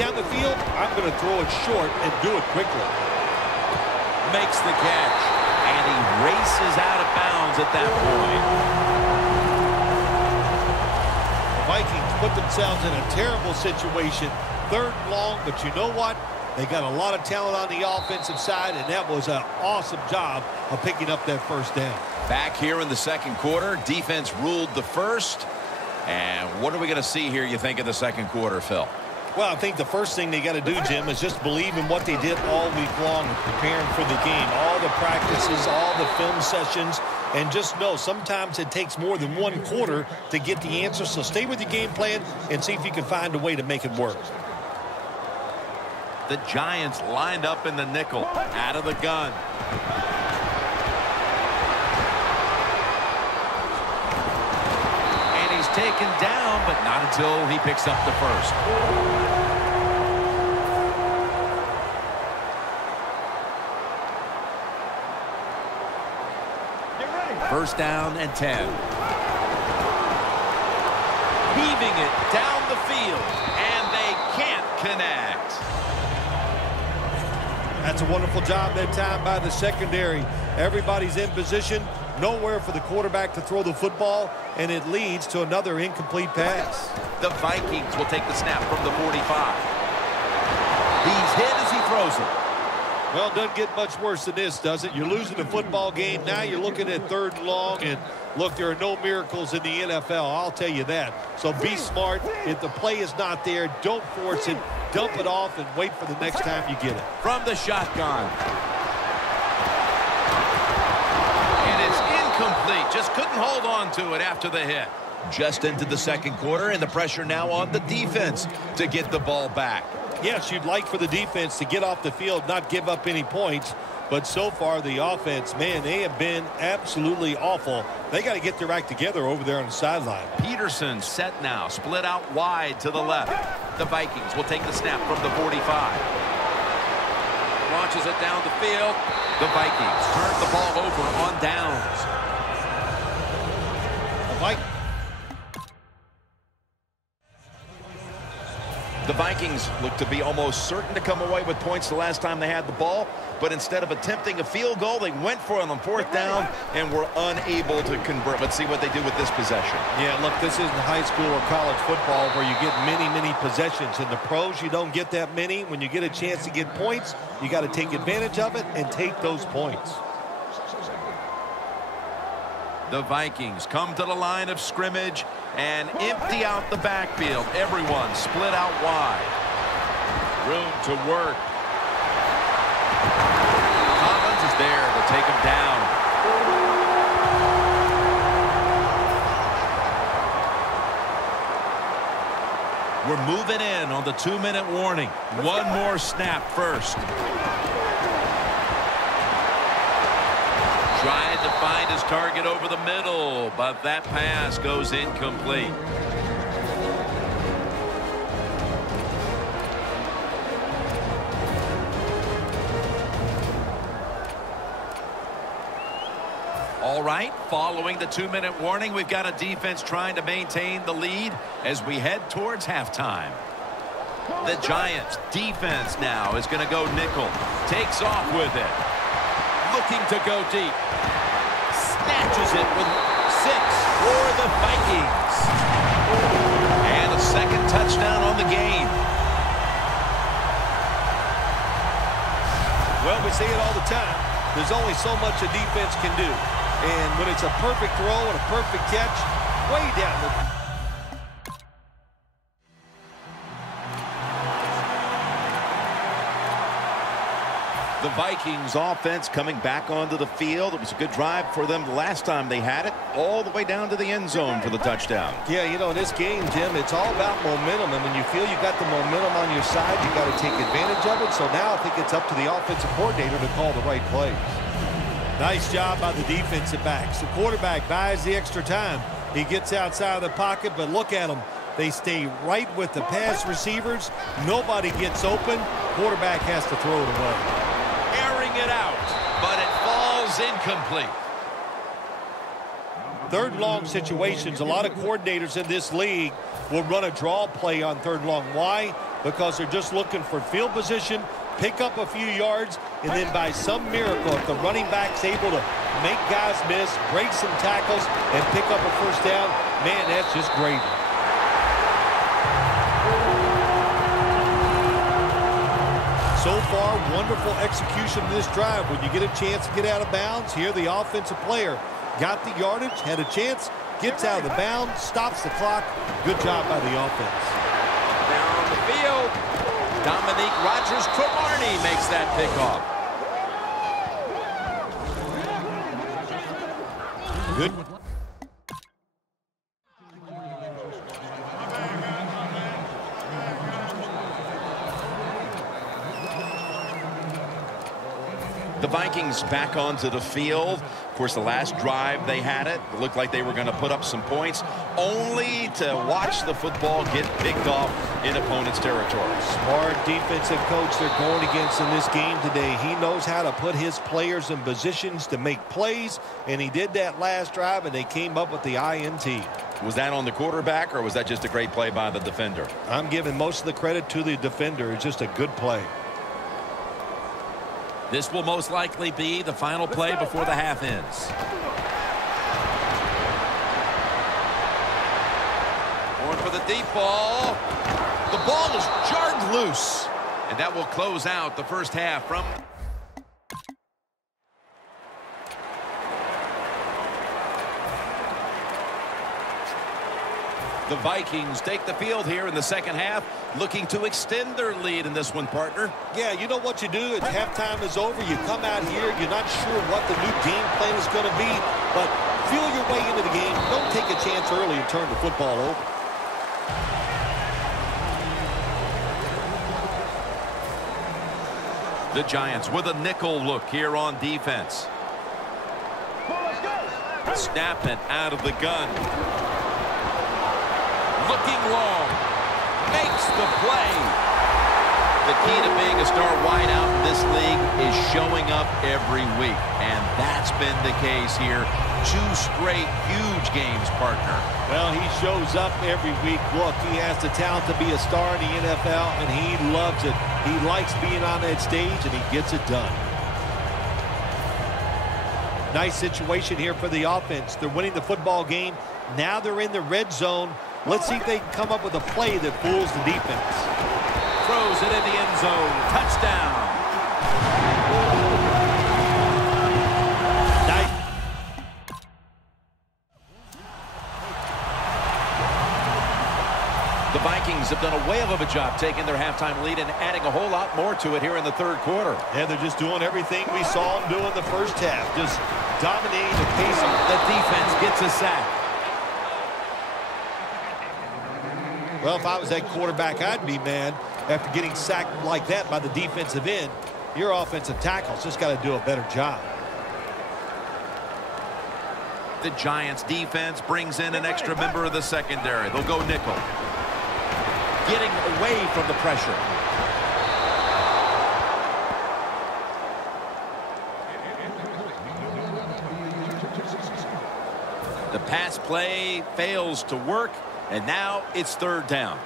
down the field, I'm going to throw it short and do it quickly. Makes the catch, and he races out of bounds at that point. The Vikings put themselves in a terrible situation, 3rd and long, but you know what? They got a lot of talent on the offensive side, and that was an awesome job of picking up that 1st down. Back here in the 2nd quarter, defense ruled the 1st. And what are we going to see here, you think, in the 2nd quarter, Phil? Well, I think the first thing they got to do, Jim, is just believe in what they did all week long in preparing for the game. All the practices, all the film sessions, and just know sometimes it takes more than 1 quarter to get the answer. So stay with your game plan and see if you can find a way to make it work. The Giants lined up in the nickel, out of the gun. And he's taken down, but not until he picks up the 1st. First down and 10. Heaving it down the field, and they can't connect. That's a wonderful job that time by the secondary. Everybody's in position, nowhere for the quarterback to throw the football, and it leads to another incomplete pass. The Vikings will take the snap from the 45. He's hit as he throws it. Well, it doesn't get much worse than this, does it? You're losing the football game. Now you're looking at 3rd and long, and look, there are no miracles in the NFL. I'll tell you that. So be smart. If the play is not there, don't force it. Dump it off and wait for the next time you get it. From the shotgun. And it's incomplete. Just couldn't hold on to it after the hit. Just into the 2nd quarter, and the pressure now on the defense to get the ball back. Yes, you'd like for the defense to get off the field, not give up any points. But so far, the offense, man, they have been absolutely awful. They got to get their act together over there on the sideline. Peterson set now, split out wide to the left. The Vikings will take the snap from the 45. Launches it down the field. The Vikings turn the ball over on downs. The Vikings look to be almost certain to come away with points the last time they had the ball, but instead of attempting a field goal, they went for it on 4th down and were unable to convert. Let's see what they do with this possession. Yeah, look, this isn't high school or college football where you get many possessions. In the pros, you don't get that many. When you get a chance to get points, you got to take advantage of it and take those points. The Vikings come to the line of scrimmage and empty out the backfield. Everyone split out wide. Room to work. Collins is there to take him down. We're moving in on the 2-minute warning. One more snap first. Trying to find his target over the middle, but that pass goes incomplete. All right, following the 2-minute warning, we've got a defense trying to maintain the lead as we head towards halftime. The Giants defense now is going to go nickel. Takes off with it. Looking to go deep. Snatches it with 6 for the Vikings. And a 2nd touchdown on the game. Well, we say it all the time. There's only so much a defense can do. And when it's a perfect throw and a perfect catch, way down the... The Vikings offense coming back onto the field. It was a good drive for them the last time they had it, all the way down to the end zone for the touchdown. Yeah, you know, in this game, Jim, it's all about momentum. And when you feel you got the momentum on your side, you got to take advantage of it. So now I think it's up to the offensive coordinator to call the right plays. Nice job by the defensive backs. The quarterback buys the extra time. He gets outside of the pocket, but look at them. They stay right with the pass receivers. Nobody gets open. Quarterback has to throw it away. Airing it out, but it falls incomplete. 3rd and long situations. A lot of coordinators in this league will run a draw play on 3rd and long. Why? because they're just looking for field position, pick up a few yards, and then by some miracle, if the running back's able to make guys miss, break some tackles, and pick up a first down, man, that's just gravy. So far, wonderful execution of this drive. When you get a chance to get out of bounds, here the offensive player got the yardage, had a chance, gets out of the bound, stops the clock. Good job by the offense. Down the field, Dominique Rodgers-Cromartie makes that pickoff. Good. The Vikings back onto the field. Of course, the last drive they had it looked like they were going to put up some points, only to watch the football get picked off in opponent's territory. Smart defensive coach they're going against in this game today. He knows how to put his players in positions to make plays, and he did that last drive, and they came up with the INT. Was that on the quarterback, or was that just a great play by the defender? I'm giving most of the credit to the defender. It's just a good play. This will most likely be the final play before the half ends. Going for the deep ball. The ball is jarred loose. And that will close out the first half from... The Vikings take the field here in the second half, looking to extend their lead in this one, partner. Yeah, you know what you do? It's halftime is over. You come out here. You're not sure what the new game plan is going to be, but feel your way into the game. Don't take a chance early and turn the football over. The Giants with a nickel look here on defense. Snap it out of the gun. Looking long, makes the play. The key to being a star wideout in this league is showing up every week, and that's been the case here. 2 straight huge games, partner. Well, he shows up every week. Look, he has the talent to be a star in the NFL, and he loves it. He likes being on that stage, and he gets it done. Nice situation here for the offense. They're winning the football game. Now they're in the red zone. Let's see if they can come up with a play that fools the defense. Throws it in the end zone. Touchdown. Nice. The Vikings have done a whale of a job taking their halftime lead and adding a whole lot more to it here in the third quarter. Yeah, they're just doing everything we saw them do in the first half. Just dominating the pace. The defense gets a sack. Well, if I was that quarterback, I'd be mad after getting sacked like that by the defensive end. Your offensive tackle's just got to do a better job. The Giants defense brings in an extra member of the secondary. They'll go nickel. Getting away from the pressure. The pass play fails to work. And now it's third down.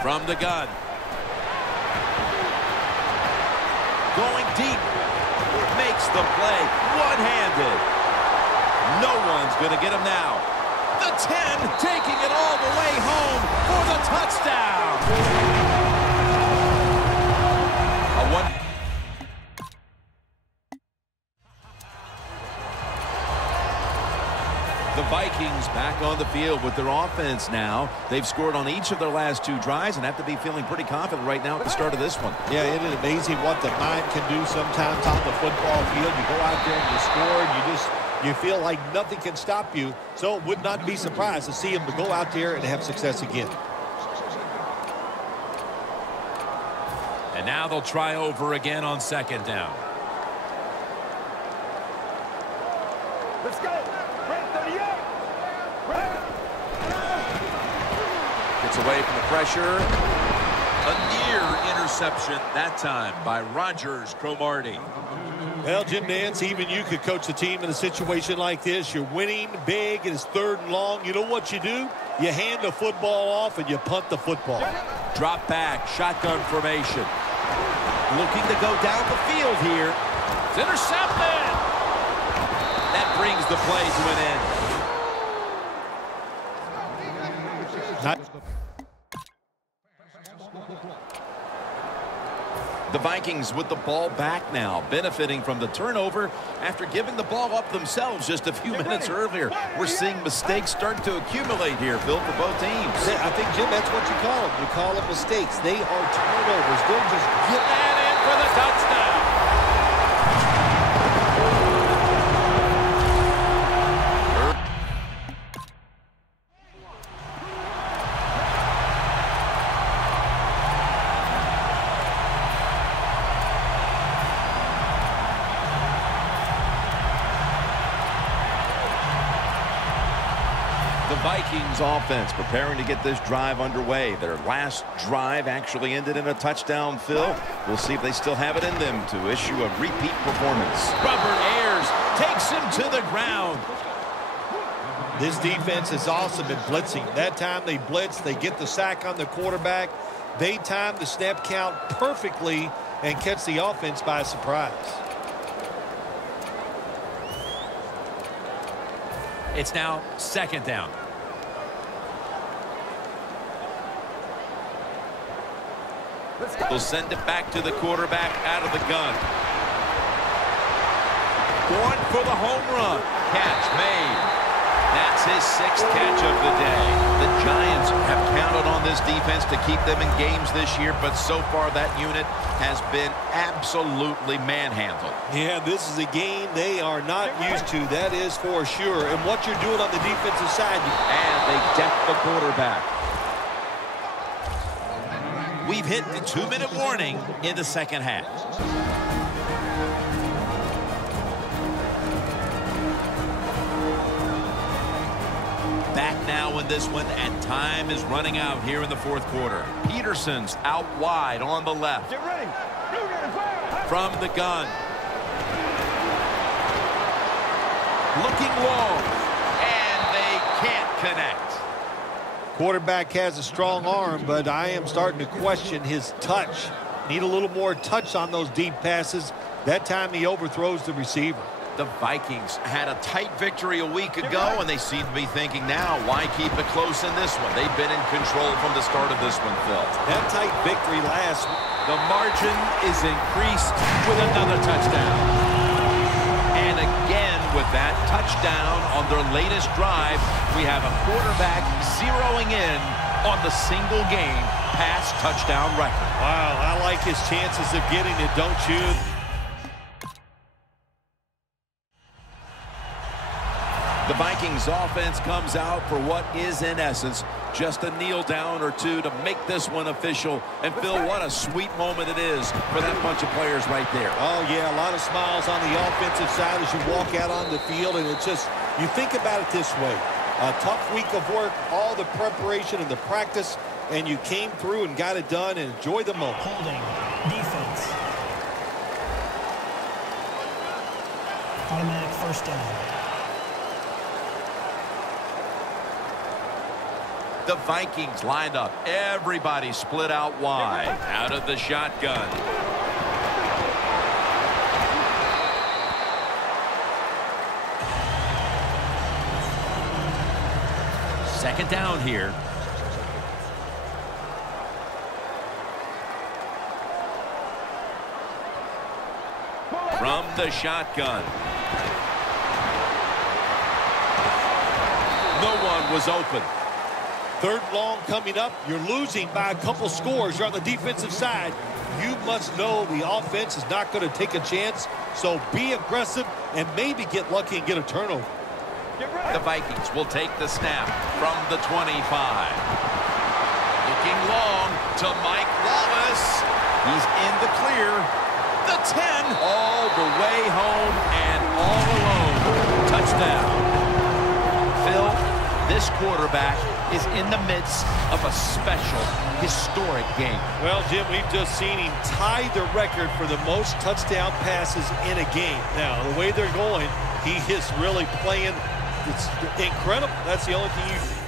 From the gun. Going deep. Makes the play. One-handed. No one's going to get him now. The 10 taking it all the way home for the touchdown. A one. The Vikings back on the field with their offense now. They've scored on each of their last 2 drives and have to be feeling pretty confident right now at the start of this one. Yeah, it is amazing what the mind can do sometimes on the football field. You go out there and you score, and you feel like nothing can stop you. So it would not be surprised to see them to go out there and have success again. And now they'll try over again on second down. Let's go. Gets away from the pressure. A near interception that time by Rodgers-Cromartie. Well, Jim Nance, even you could coach the team in a situation like this. You're winning big, and it's 3rd and long. You know what you do? You hand the football off, and you punt the football. Drop back, shotgun formation. Looking to go down the field here. It's intercepted. That brings the play to an end. The Vikings with the ball back now, benefiting from the turnover after giving the ball up themselves just a few minutes earlier. We're seeing mistakes start to accumulate here, Phil, for both teams. I think, Jim, that's what you call them. You call them mistakes. They are turnovers. They're just getting that in for the touchdown. The Vikings offense preparing to get this drive underway. Their last drive actually ended in a touchdown, Phil. We'll see if they still have it in them to issue a repeat performance. Robert Ayers takes him to the ground. This defense is awesome at blitzing. That time they blitz, they get the sack on the quarterback. They time the snap count perfectly and catch the offense by surprise. It's now 2nd down. They'll send it back to the quarterback out of the gun. Going for the home run. Catch made. That's his 6th catch of the day. The Giants have counted on this defense to keep them in games this year, but so far that unit has been absolutely manhandled. Yeah, this is a game they are not used to. That is for sure. And what you're doing on the defensive side. And they deck the quarterback. We've hit the 2-minute warning in the 2nd half. Back now in this one, and time is running out here in the 4th quarter. Peterson's out wide on the left. Get ready. From the gun. Looking long. And they can't connect. Quarterback has a strong arm, but I am starting to question his touch. Need a little more touch on those deep passes. That time he overthrows the receiver. The Vikings had a tight victory a week ago, and they seem to be thinking now, why keep it close in this one? They've been in control from the start of this one, Phil. That tight victory last week. The margin is increased with another touchdown. And again, with that touchdown on their latest drive, we have a quarterback zeroing in on the single game pass touchdown record. Wow, I like his chances of getting it, don't you? The Vikings offense comes out for what is, in essence, just a kneel down or two to make this one official. And, Phil, what a sweet moment it is for that bunch of players right there. Oh, yeah, a lot of smiles on the offensive side as you walk out on the field. And it's just, you think about it this way. A tough week of work, all the preparation and the practice, and you came through and got it done and enjoy the moment. Holding. Defense. Automatic 1st down. The Vikings lined up. Everybody split out wide. Out of the shotgun. Second down here. From the shotgun. No one was open. 3rd and long coming up. You're losing by a couple scores. You're on the defensive side. You must know the offense is not going to take a chance. So be aggressive and maybe get lucky and get a turnover. The Vikings will take the snap from the 25. Looking long to Mike Wallace. He's in the clear. The 10. All the way home and all alone. Touchdown. Phil, this quarterback is in the midst of a special, historic game. Well, Jim, we've just seen him tie the record for the most touchdown passes in a game. Now, the way they're going, he is really playing. It's incredible. That's the only thing you